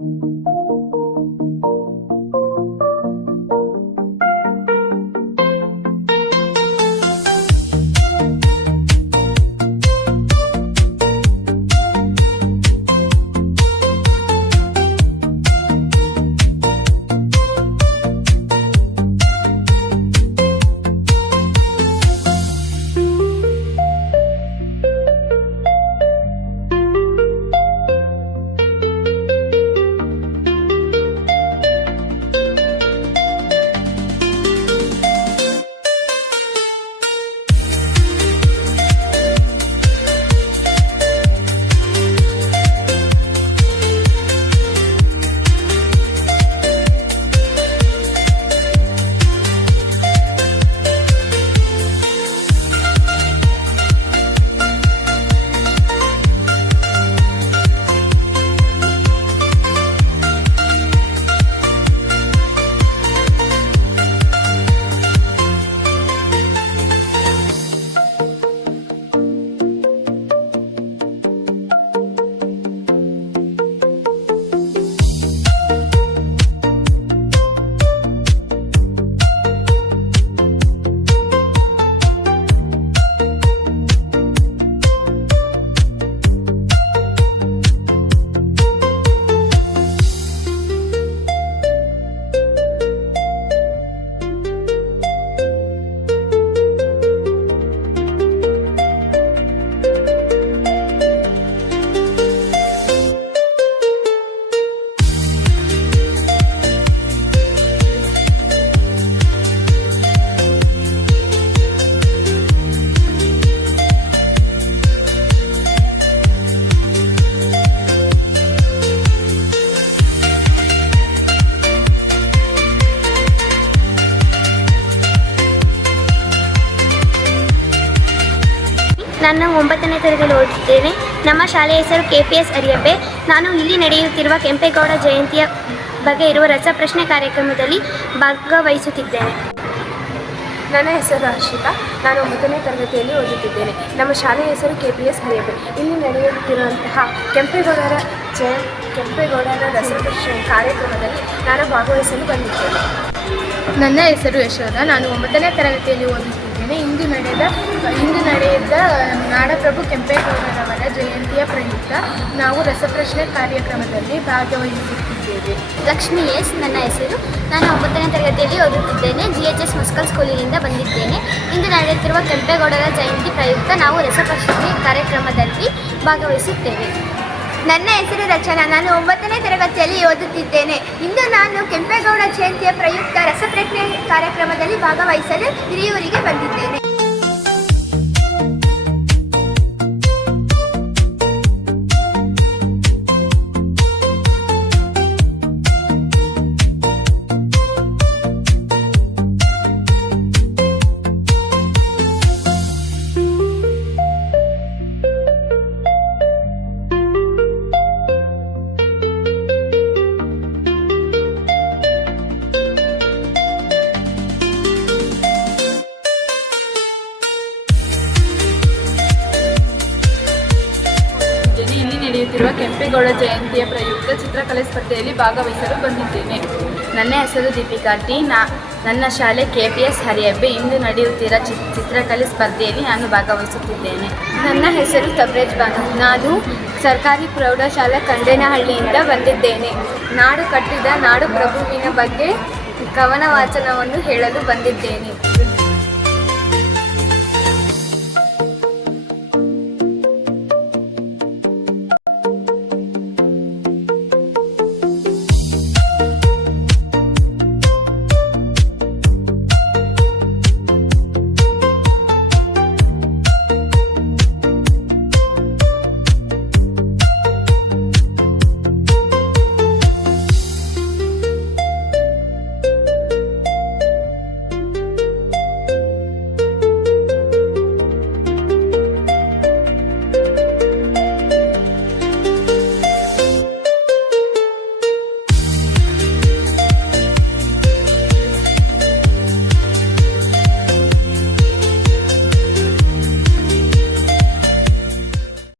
ನಾನು 9ನೇ ತರಗತಿಯಲ್ಲಿ ಓದುತ್ತಿದ್ದೇನೆ. ನಮ್ಮ ಶಾಲೆಯ ಹೆಸರು KPS ಹರಿಯಬ್ಬೆ. ನಾನು ಇಲ್ಲಿ ನಡೆಯುತ್ತಿರುವ ಕೆಂಪೇಗೌಡ ಜಯಂತಿಯ ಬಗ್ಗೆ ಇರುವ ರಸಪ್ರಶ್ನೆ ಕಾರ್ಯಕ್ರಮದಲ್ಲಿ ಭಾಗವಹಿಸುತ್ತಿದ್ದೇನೆ. ನನ್ನ ಹೆಸರು ಹರ್ಷಿತಾ. ನಾನು 9ನೇ ತರಗತಿಯಲ್ಲಿ ಓದುತ್ತಿದ್ದೇನೆ. ನಮ್ಮ ಶಾಲೆಯ ಹೆಸರು KPS ಹರಿಯಬ್ಬೆ. ಇಲ್ಲಿ ನಡೆಯುತ್ತಿರುವಂತಹ ಕೆಂಪೇಗೌಡರ ರಸಪ್ರಶ್ನೆ ಕಾರ್ಯಕ್ರಮದಲ್ಲಿ ನಾನು ಭಾಗವಹಿಸಲು ಬಂದಿದ್ದೇನೆ. ನನ್ನ ಹೆಸರು ಯಶೋಧ. ನಾನು 9ನೇ ತರಗತಿಯಲ್ಲಿ ಓದುತ್ತಿದ್ದೇನೆ. ಇಂದು ನಡೆದ ನಾಡಪ್ರಭು ಕೆಂಪೇಗೌಡರವರ ಜಯಂತಿಯ ಪ್ರಯುಕ್ತ ನಾವು ರಸಪ್ರಶ್ನೆ ಕಾರ್ಯಕ್ರಮದಲ್ಲಿ ಭಾಗವಹಿಸುತ್ತಿದ್ದೇವೆ. ಲಕ್ಷ್ಮಿ ಎಸ್ ನನ್ನ ಹೆಸರು. ನಾನು 9ನೇ ತರಗತಿಯಲ್ಲಿ ಓದುತ್ತಿದ್ದೇನೆ. GHS ಮಸ್ಕಲ್ ಸ್ಕೂಲಿನಿಂದ ಬಂದಿದ್ದೇನೆ. ಇಂದು ನಡೆಯುತ್ತಿರುವ ಕೆಂಪೇಗೌಡರ ಜಯಂತಿ ಪ್ರಯುಕ್ತ ನಾವು ರಸಪ್ರಶ್ನೆ ಕಾರ್ಯಕ್ರಮದಲ್ಲಿ ಭಾಗವಹಿಸುತ್ತೇವೆ. ನನ್ನ ಹೆಸರು ರಚನಾ. ನಾನು 9ನೇ ತರಗತಿಯಲ್ಲಿ ಓದುತ್ತಿದ್ದೇನೆ. ಇಂದು ನಾನು ಕೆಂಪೇಗೌಡ ಜಯಂತಿಯ ಪ್ರಯುಕ್ತ ರಸಪ್ರಶ್ನೆ ಕಾರ್ಯಕ್ರಮದಲ್ಲಿ ಭಾಗವಹಿಸಲು ಹಿರಿಯೂರಿಗೆ ಬಂದಿದ್ದೇನೆ. ನಡೆಯುತ್ತಿರುವ ಕೆಂಪೇಗೌಡ ಜಯಂತಿಯ ಪ್ರಯುಕ್ತ ಚಿತ್ರಕಲೆ ಸ್ಪರ್ಧೆಯಲ್ಲಿ ಭಾಗವಹಿಸಲು ಬಂದಿದ್ದೇನೆ. ನನ್ನ ಹೆಸರು ದೀಪಿಕಾ ಟಿ. ನನ್ನ ಶಾಲೆ KPS ಹರಿಯಬ್ಬೆ. ಇಂದು ನಡೆಯುತ್ತಿರುವ ಚಿತ್ರಕಲೆ ಸ್ಪರ್ಧೆಯಲ್ಲಿ ನಾನು ಭಾಗವಹಿಸುತ್ತಿದ್ದೇನೆ. ನನ್ನ ಹೆಸರು ತಬ್ರೇಜ್ ಬಾನು. ನಾನು ಸರ್ಕಾರಿ ಪ್ರೌಢಶಾಲಾ ಕಂಡೇನಹಳ್ಳಿಯಿಂದ ಬಂದಿದ್ದೇನೆ. ನಾಡು ಕಟ್ಟಿದ ನಾಡು ಪ್ರಭುವಿನ ಬಗ್ಗೆ ಕವನ ವಾಚನವನ್ನು ಹೇಳಲು ಬಂದಿದ್ದೇನೆ.